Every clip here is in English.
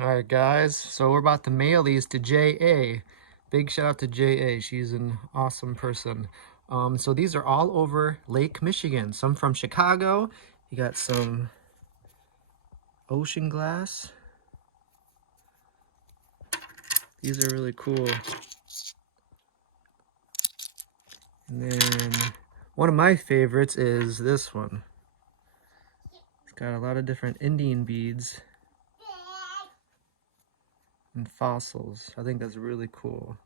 Alright guys, so we're about to mail these to J.A. Big shout out to J.A. She's an awesome person. So these are all over Lake Michigan. Some from Chicago. You got some ocean glass. These are really cool. And then one of my favorites is this one. It's got a lot of different Indian beads and fossils. I think that's really cool.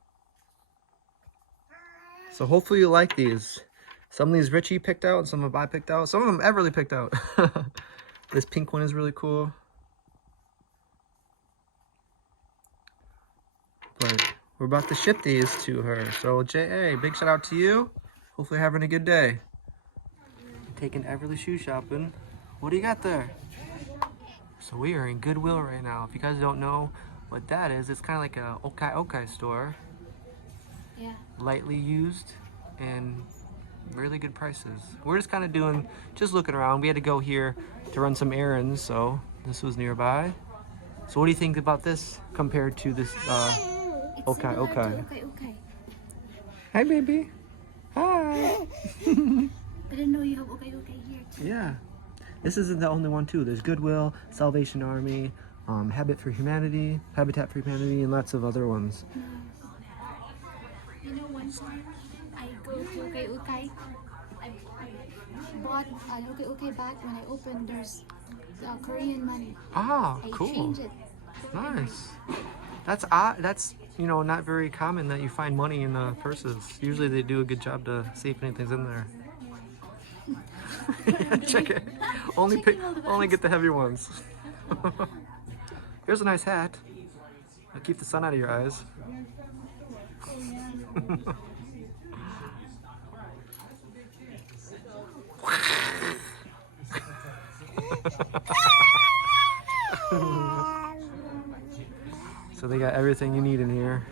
So hopefully you like these. Some of these Richie picked out and some of I picked out. Some of them Everly picked out. This pink one is really cool. But we're about to ship these to her. So J.A., big shout out to you. Hopefully you're having a good day. Taking Everly shoe shopping. What do you got there? So we are in Goodwill right now. If you guys don't know what that is, it's kind of like a okai store. Yeah. Lightly used and really good prices. We're just kind of just looking around. We had to go here to run some errands, so this was nearby. So what do you think about this compared to this okai? Hi baby. Hi. I didn't know you have okay here too. Yeah. This isn't the only one too. There's Goodwill, Salvation Army, Habitat for Humanity, and lots of other ones. You know, one time I go to okay. I bought an okay bag. When I opened, there's Korean money. Ah, I cool. changed it. Nice. That's odd. That's, you know, not very common that you find money in purses. Usually they do a good job to see if anything's in there. Check it. Only get the heavy ones. Here's a nice hat. It'll keep the sun out of your eyes. So they got everything you need in here.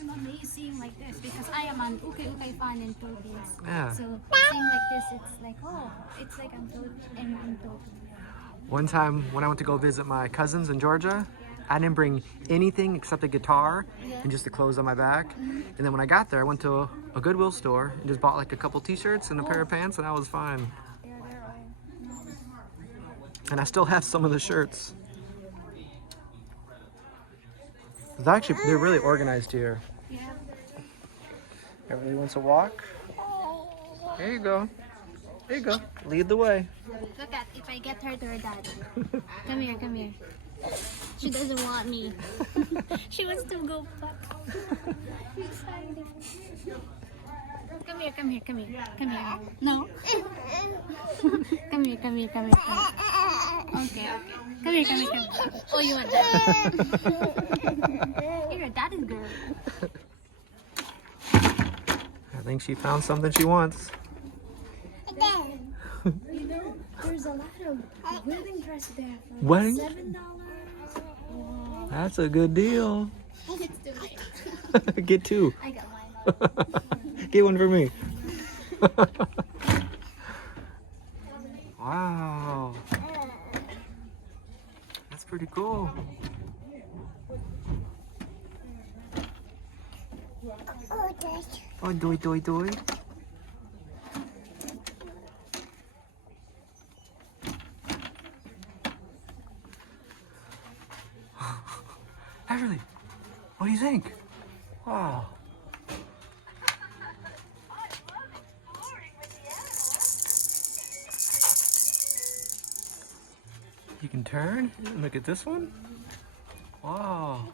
I'm amazing like this because I am an okay fan in Philippines. Yeah. So seeing like this, it's like, oh, it's like I'm Philippines. One time when I went to go visit my cousins in Georgia, I didn't bring anything except a guitar and just the clothes on my back. And then when I got there, I went to a Goodwill store and just bought like a couple t-shirts and a pair of pants, and I was fine. And I still have some of the shirts. They're really organized here. Yeah. Everybody wants to walk? There you go. There you go. Lead the way. Look at, if I get her to her dad. Come here. She doesn't want me. She wants to go back. She's hiding. Come here. No. Come here. Okay. Come here. Oh, you want that? You're a daddy's girl. I think she found something she wants. You know, there's a lot of wedding dress there for Wedding? $7. Wow. That's a good deal. It's too late. Get two. I got mine. Get one for me. Wow. That's pretty cool. Oh, doy. Everly, what do you think? Wow. You can turn and look at this one. Wow.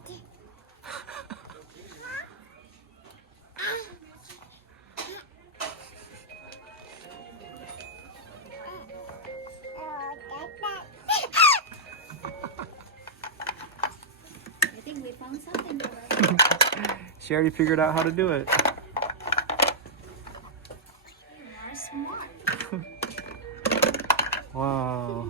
I think we found something for her. She already figured out how to do it. You are smart. Wow.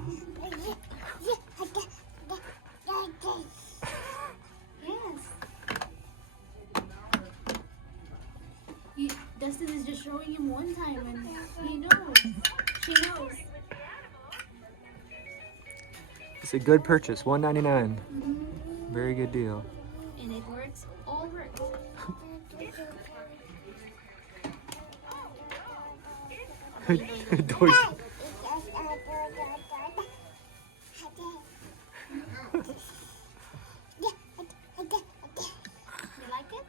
Yes. Dustin is just showing him one time and he knows. She knows. It's a good purchase, $1.99. Mm-hmm. Very good deal. And it works. All works. Don't- You like it?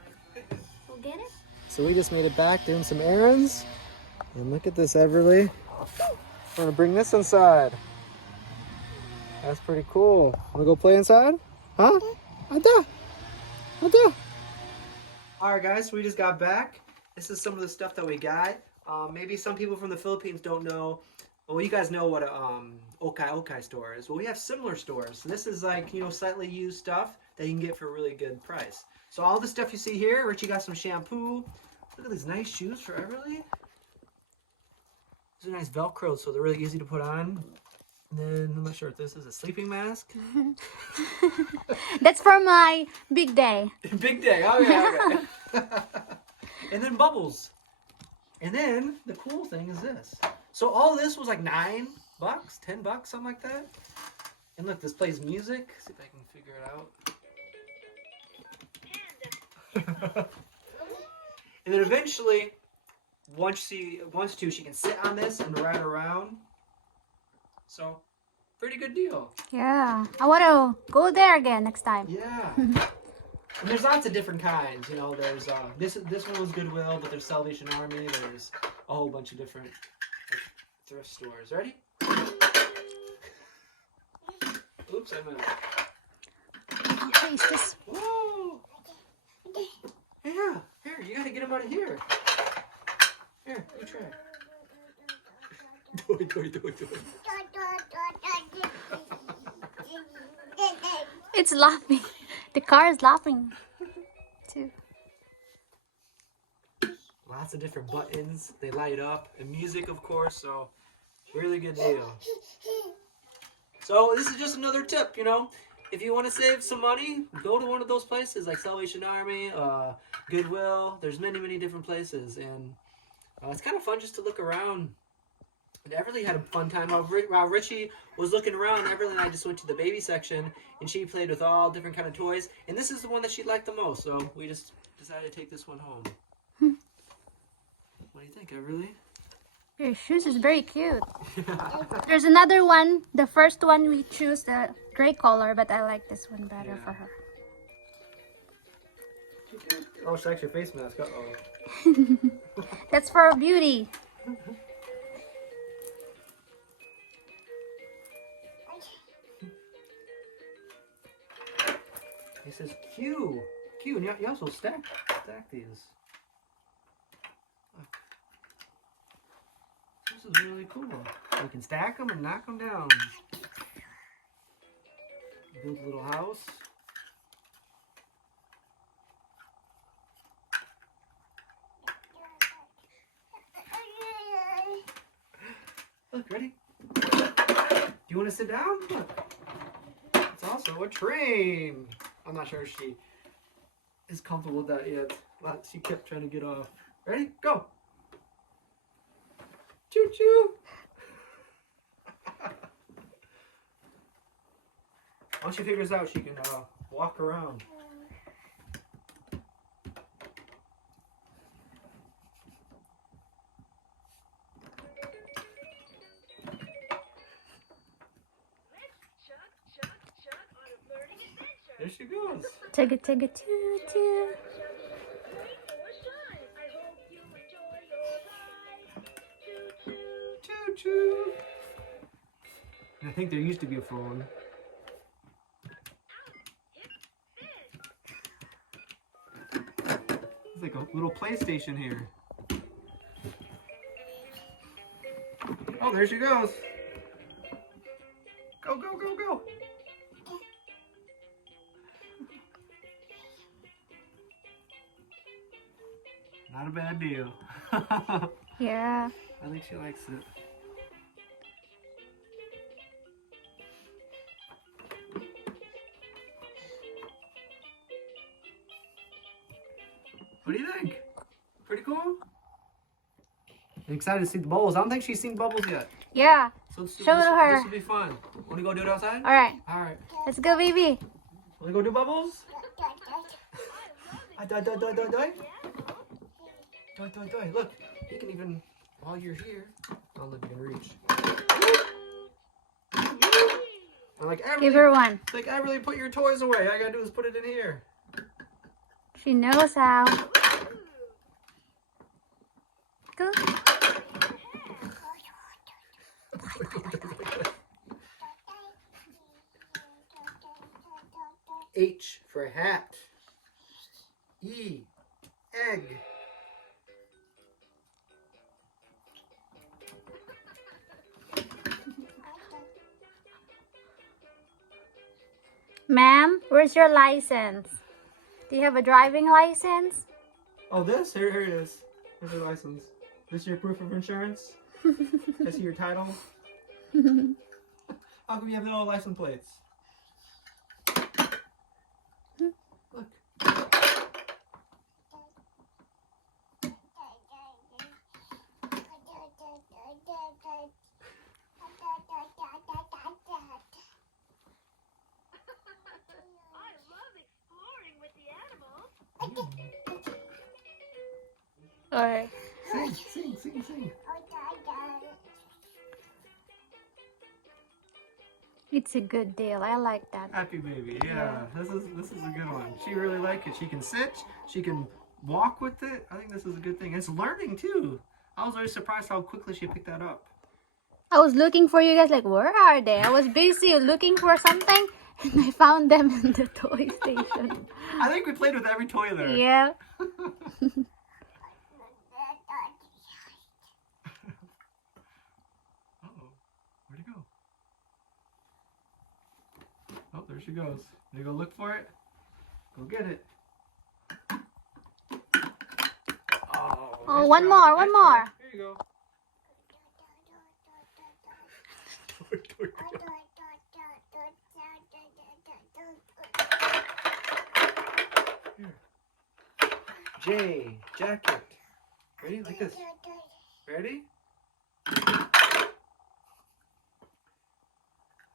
We'll get it? So we just made it back doing some errands. And look at this, Everly. I'm gonna bring this inside. That's pretty cool. Wanna go play inside? Huh? Ada. Ada. Alright guys, so we just got back. This is some of the stuff that we got. Maybe some people from the Philippines don't know. Well, you guys know what a okai store is. Well, we have similar stores. So this is like, you know, slightly used stuff that you can get for a really good price. So all the stuff you see here, Richie got some shampoo. Look at these nice shoes for Everly. These are nice Velcro, so they're really easy to put on. And then, I'm not sure if this is a sleeping mask. That's for my big day. Big day, okay. And then bubbles. And then, the cool thing is this. So all this was like $9, $10, something like that. And look, this plays music. See if I can figure it out. And then eventually, once she wants to, she can sit on this and ride around. So, pretty good deal. Yeah. I want to go there again next time. Yeah. And there's lots of different kinds. You know, there's this one was Goodwill, but there's Salvation Army. There's a whole bunch of different thrift stores. Ready? Oops, I moved. Okay, is this? Whoa! Yeah, here, you gotta get him out of here. Here, you try. Do it. It's laughing. The car is laughing too. Lots of different buttons. They light up. And music, of course, so really good deal. So this is just another tip, you know. If you want to save some money, go to one of those places like Salvation Army, Goodwill. There's many different places. And it's kind of fun just to look around. And Everly had a fun time. While Richie was looking around, Everly and I just went to the baby section, and she played with all different kind of toys. And this is the one that she liked the most, so we just decided to take this one home. What do you think, Everly? Your shoes is very cute. There's another one. The first one we choose the gray color, but I like this one better for her. Oh, she likes your face mask. Uh-oh. That's for beauty. It says Q. Q, and you also stack these. Look. This is really cool. You can stack them and knock them down. Build a little house. Look, ready? Do you want to sit down? Look. It's also a train. I'm not sure if she is comfortable with that yet. She kept trying to get off. Ready? Go! Choo choo! Once she figures out, she can walk around. There she goes. Take it, choo choo. Choo choo. And I think there used to be a phone. It's like a little PlayStation here. Oh, there she goes. Go, go, go, go. Not a bad deal. Yeah. I think she likes it. What do you think? Pretty cool? I'm excited to see the bubbles. I don't think she's seen bubbles yet. Yeah. So Show it to her. This will be fun. Want to go do it outside? All right. All right. Let's go, baby. Want to go do bubbles? Doi, doi, doi, doi, doi. Doi, doi, doi. Look, you can even, while you're here, oh look, you can reach. And like Give her one. Like Everly, put your toys away. All I gotta do is put it in here. She knows how. Go. H for hat. E, egg. Ma'am, where's your license? Do you have a driving license? Oh, this? Here it is. Here's your license. This your proof of insurance? I see your title. How come you have no license plates? Look. Alright. Sing. It's a good deal. I like that. Happy baby, yeah. This is a good one. She really liked it. She can sit, she can walk with it. I think this is a good thing. It's learning too. I was always surprised how quickly she picked that up. I was looking for you guys, like, where are they? I was busy looking for something, and I found them in the toy station. I think we played with every toy there. Yeah. Uh-oh. Where'd it go? Oh, there she goes. You go look for it. Go get it. Oh, one more. Here you go. Here. J, jacket. Ready? Like this. Ready?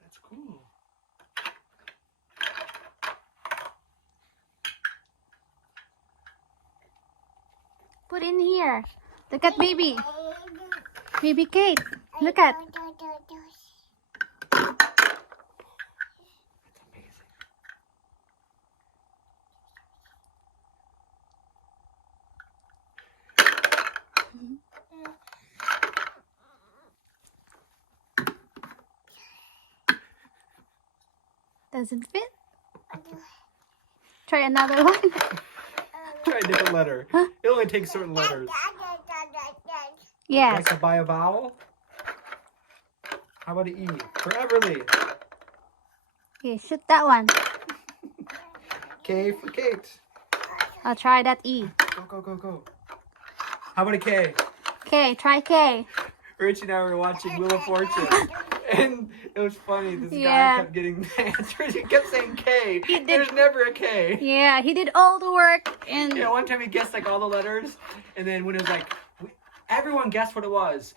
That's cool. Put in here. Look at baby. Baby Kate. Look at. Doesn't fit. Try another one. Try a different letter. Huh? It only takes certain letters. Yes. Like to buy a vowel? How about an E? For Everly. Okay, shoot that one. K for Kate. I'll try that E. Go. How about a K? Okay, try K. Rich and I were watching Wheel of Fortune. And it was funny. This Yeah. guy kept getting the answers. He kept saying K. He did. There's never a K. Yeah, he did all the work and Yeah, one time he guessed like all the letters. And then when it was like, everyone guessed what it was.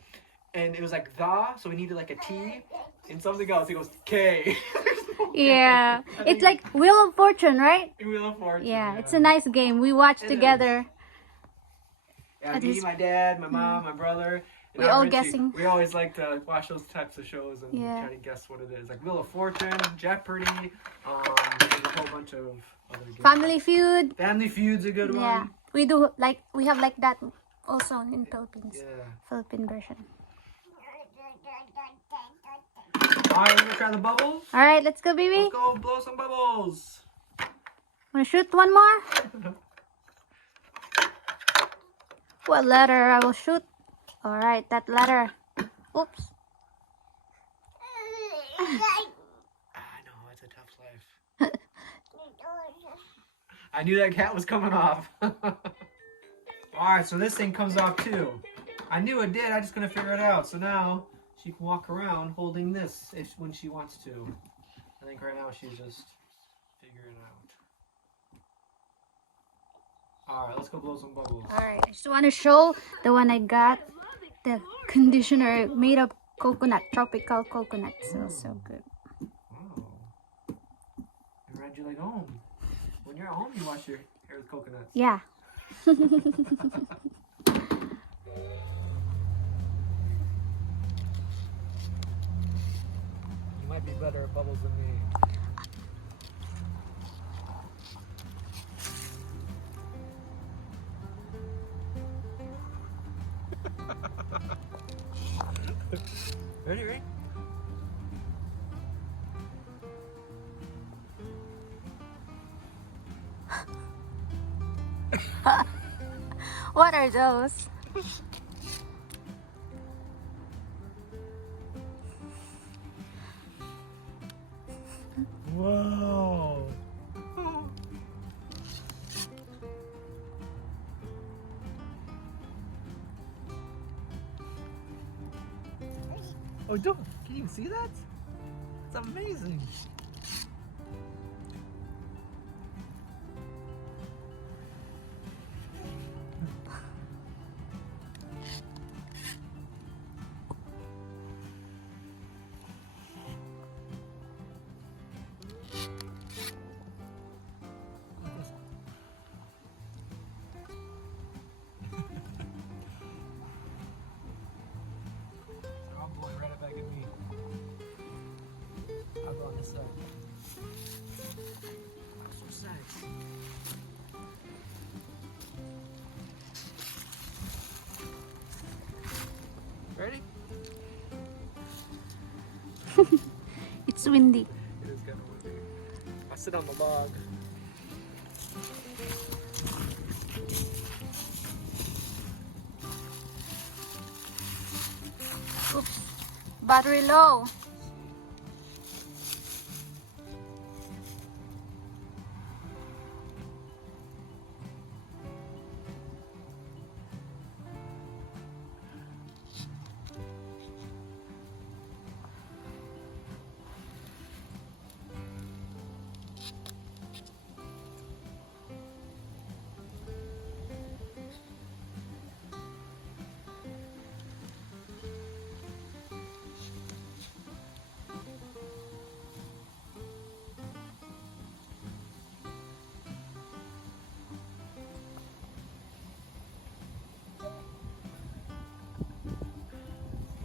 And it was like the, so we needed like a T and something else. He goes, K. No yeah. K. It's like Wheel of Fortune, right? Wheel of Fortune. Yeah, it's a nice game. We watched It together. Yeah, That me, is- my dad, my mom, my brother. And We I'm all Richie. guessing. We always like to watch those types of shows and Yeah. try to guess what it is. Like Wheel of Fortune, Jeopardy, there's a whole bunch of other games. Family Feud. Family Feud's a good Yeah. one. We have like that also in Philippines. Yeah. Philippine version. Alright, we're gonna try the bubbles. Alright, let's go, baby. Let's go blow some bubbles. Wanna shoot one more? What letter I will shoot? Alright, that letter. Oops. I know, it's a tough life. I knew that cat was coming off. Alright, so this thing comes off too. I knew it did, I just couldn't figure it out. So now she can walk around holding this when she wants to. I think right now she's just figuring it out. Alright, let's go blow some bubbles. Alright, I just want to show the one I got. The conditioner made of Coconut, tropical coconut. So good. Wow. It reminds you like home. When you're at home, you wash your hair with coconuts. Yeah. You might be better at bubbles than me. Ready, ready? What are those? Whoa. Oh, don't. Can you see that? It's amazing. I'm blowing right back at me. I'll go on this side. Switch sides. Ready? It's windy. It is kind of windy. I'll sit on the log. Oops. Battery low.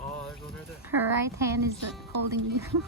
Oh, there's one right there. Her right hand is holding you.